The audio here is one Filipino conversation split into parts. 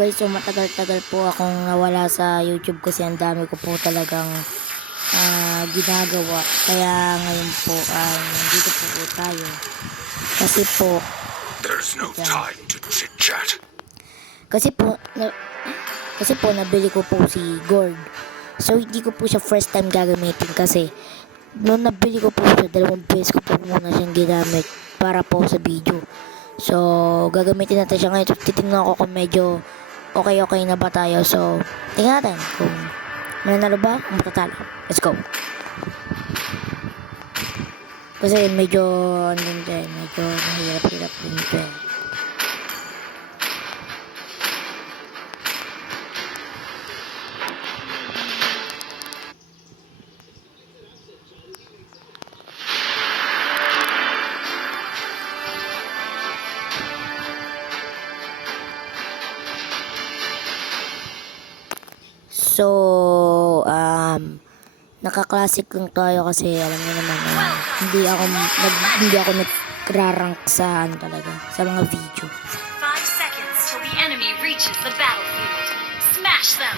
guys, so matagal-tagal po akong nawala sa YouTube kasi ang dami ko po talagang ginagawa. Kaya ngayon po nandito po tayo. Kasi po There's no time to chit-chat. kasi po nabili ko po si Gord. So hindi ko po siya first time gagamitin kasi noong nabili ko po siya, 2 beses ko po muna siyang ginamit para po sa video. So gagamitin natin siya ngayon. So, titingnan ko kung medyo okay na ba tayo. So tingnan natin kung mananalo ba o matatalo. Let's go. Kasi medyo medyo mahirap-hirap din ito eh. So, naka-classic lang tayo kasi alam niyo naman na hindi ako nagrarank sa talaga sa mga video. 5 seconds till the enemy reaches the battlefield. Smash them!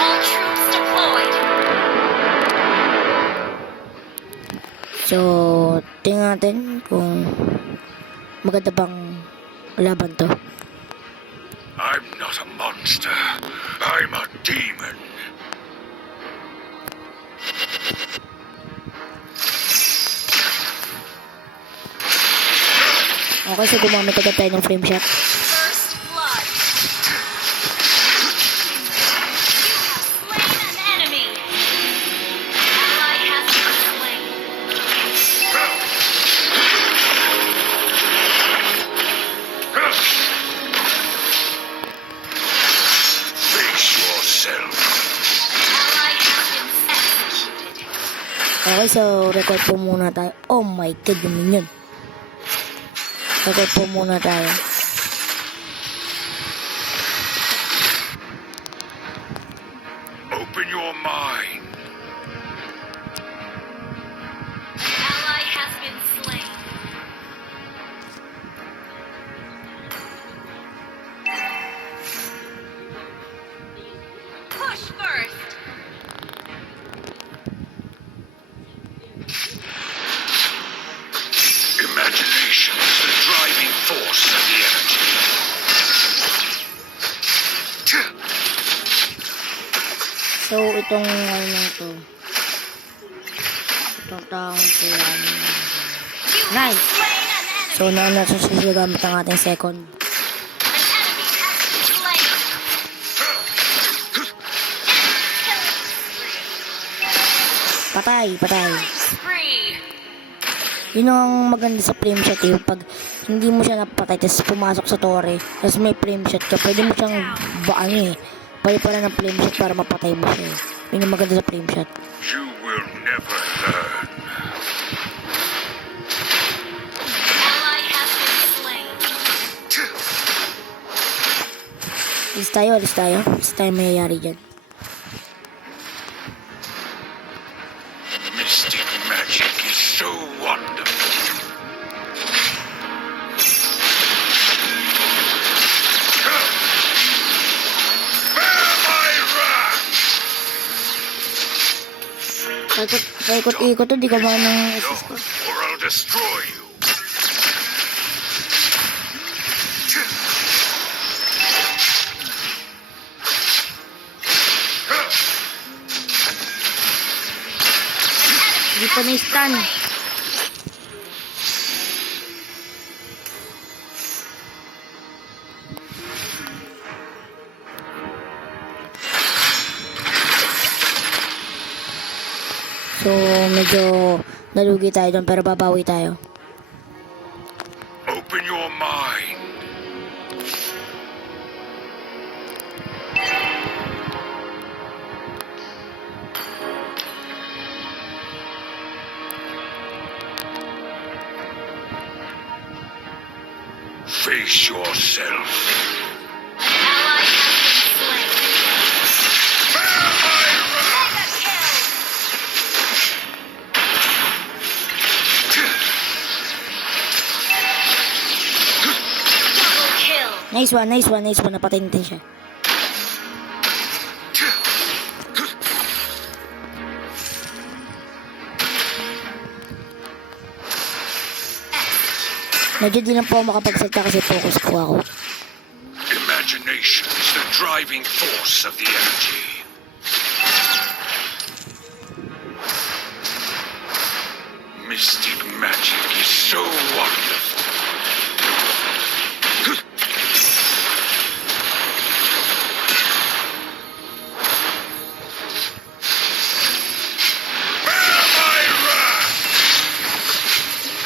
All troops deployed! So, tingnan natin kung maganda bang laban to. I'm not a monster. I'm a demon. Okay, so gumamit agad tayo ng frame shot. First blood! You have slain an enemy! Ally has been slain. Face yourself. Ally has been executed. Okay, so record po muna tayo. Oh my god, yung minion. Record po muna tayo. Open your mind. Ally has been slain. Push first! Imagination is the driving force of the energy. So, itong to. Itong taong to yan. Nice! Slain an enemy! So, nasusugamit ang ating second. An enemy has been slain! Patay! Spree! Yun ang maganda sa frame shot eh. Pag hindi mo siya napatay, tapos pumasok sa tore, tapos may frame shot ka, pwede mo siyang pwede pala ng flame shot para mapatay mo siya. Yun yung maganda sa flame shot. You will never learn. Ally has been slain. Alis tayo. Kasi tayo mayayari dyan. Mystic magic is so wonderful. Bear my wrath! Paikot-ikot to, di ka ba nang No, or I'll destroy you. di pa na-stun. So, medyo nalugi tayo doon pero babawi tayo. Open your mind. Face yourself. Ally has been slain. Bear my wrath! Mega kill! Nice one, nice one, nice one. Napatay natin siya. Medyo di lang po ako makapagsalita kasi focus po ako. Imagination is the driving force of the energy. Mystic magic is so wonderful. Bear my wrath!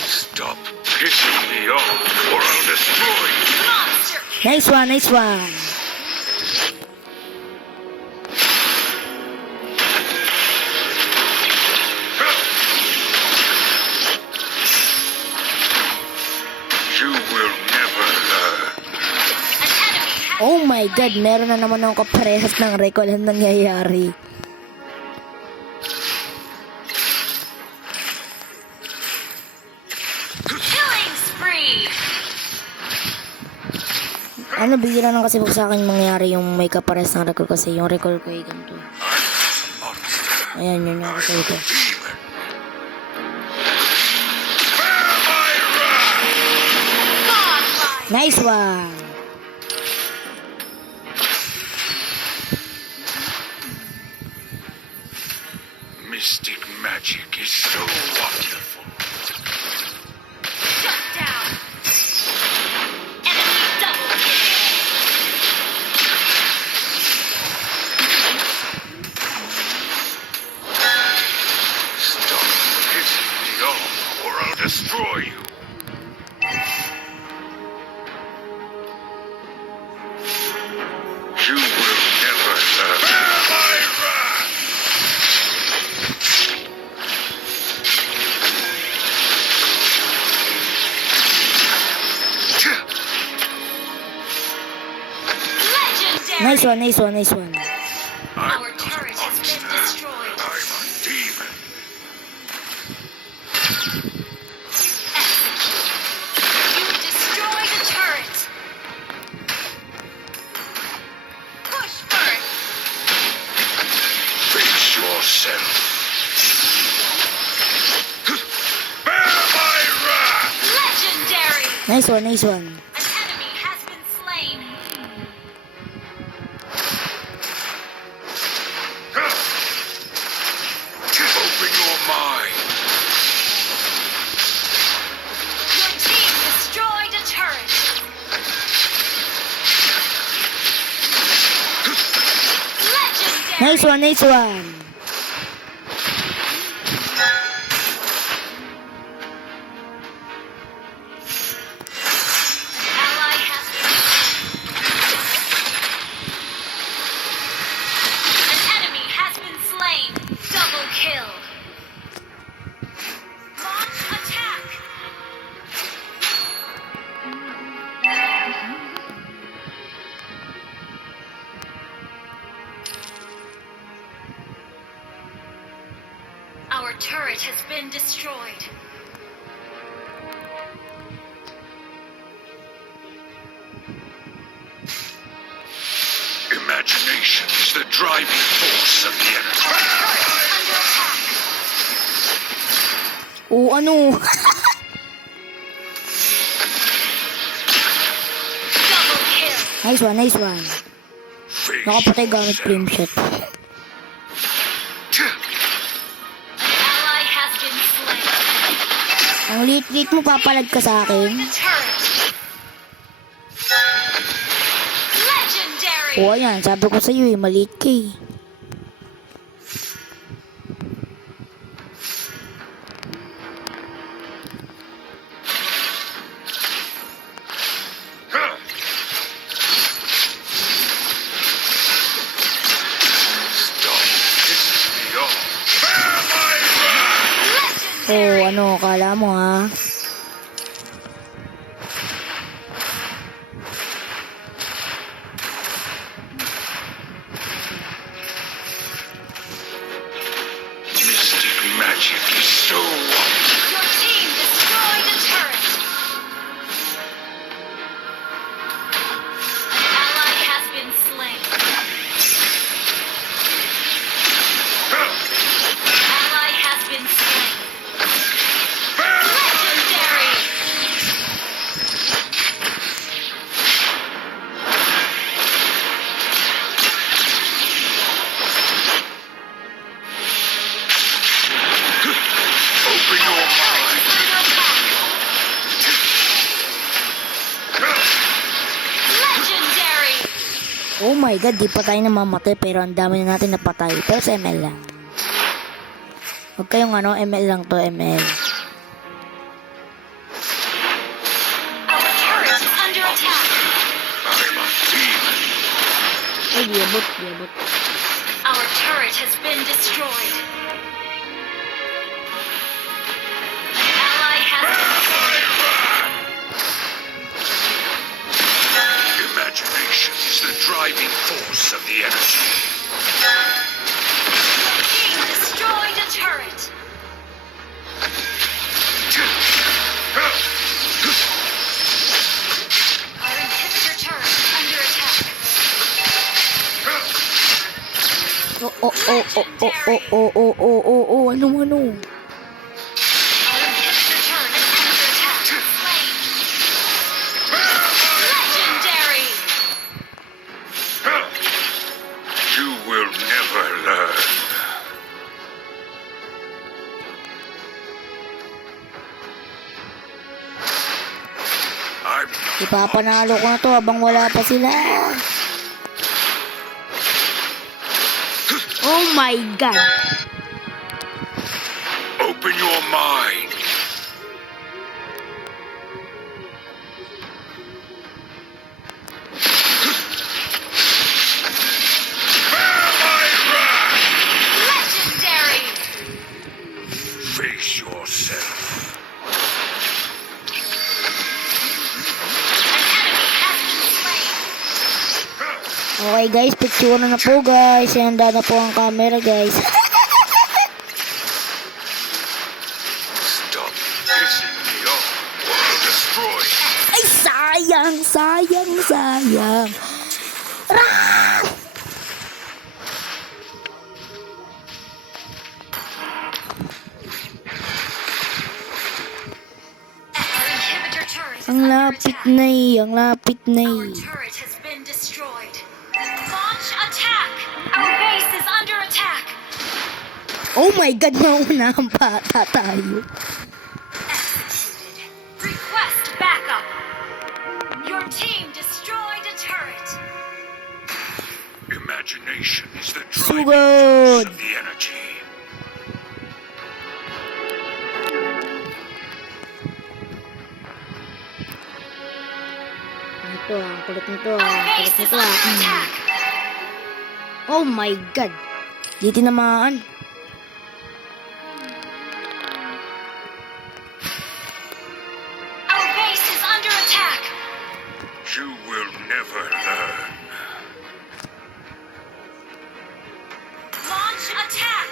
Stop pissing me off or I'll destroy you. Monster! Nice one, nice one. You will never learn. An enemy has Oh my god, meron na naman akong kaparehas ng recall na nangyayari. killing spree! Ano, bigla lang kasi sa akin mangyari yung may kaparehas ng recall kasi yung recall ko ay ganito. Monster. Ayan, yun yung recall ko. Demon. Bear my wrath! Godlike! Nice one. Mystic magic is so wonderful. Shut down! Enemy double kill! Stop pissing me off or I'll destroy you. You will never learn. Bear my wrath! Legendary! Nice one, nice one, nice one. I'm Our not a turret has been monster. destroyed. I'm a demon. You destroyed a turret! Push first! Face yourself. Bear my wrath! Legendary! Nice one, nice one. An enemy has been slain! Open your mind. Your team destroyed a turret! Legendary! Nice one, nice one. Ally has been... An enemy has been slain! Double kill! Launch attack! Our turret has been destroyed. Imagination is the driving force of the energy. Under attack! Oo, ano? Double kill! Nice one, nice one. Face Nakapatay gamit yourself. flame shot. An ally has been slain. Ang lit-lit mo, papalag ka sa akin. The turret! Legendary! Oo, ayan. Sabi ko sa'yo eh, maliit ka eh. Stop pissing me off. Bear my wrath! Oo, ano, kala mo ha? Mystic magic is so wonderful. Your team destroyed a turret! my god, di pa tayo namamatay pero ang dami na natin napatay. Pero sa ML lang. Huwag kayong ano, ML lang to, ML. Our turret is under attack. I'm a demon. Ay, diabot, diabot. Our turret has been destroyed. An ally has Imagination is the driving force of the energy. team destroyed a turret. Our inhibitor turret is under attack. Ano. Our inhibitor turret is under attack. Slain. Legendary. You will never learn. I'm Ipapanalo ko na to habang wala pa sila. Oh my god. Open your mind. Bear my wrath. Legendary. Face yourself. An enemy has been slain. Okay guys, picture na po guys. Handa na po ang camera guys. Stop pissing me off, or I'll destroy you. Ay, sayang. Rah! Our inhibitor turret is Ang under lapit attack. na ang lapit na Our turret has been destroyed. Launch attack! Our base is under attack. Oh my god, maunahan pa ata tayo. Executed. Request backup. Your team destroyed a turret. Imagination is the driving Sugod! force of the energy. Ito, ang kulit nito, Our ang kulit base is nito. under attack. Oh my god. Di tinamaan. Our base is under attack. You will never learn. Launch attack.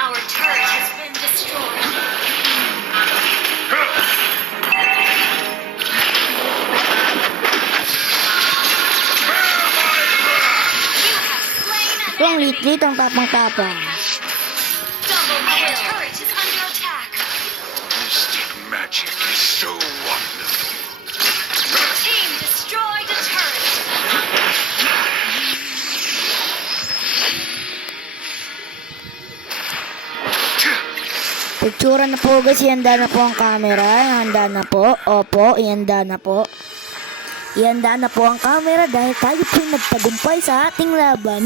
Our turret has been destroyed. You have slain an Ito ang enemy. lit-lit, ang tapang-tapang. Double kill. Our turret is under attack. Mystic magic is so wonderful. Your team destroyed a turret. Picture na po guys, ihanda na po ang camera. Handa na po. Opo, ihanda na po. Ihanda na po ang camera dahil tayo po nagtagumpay sa ating laban.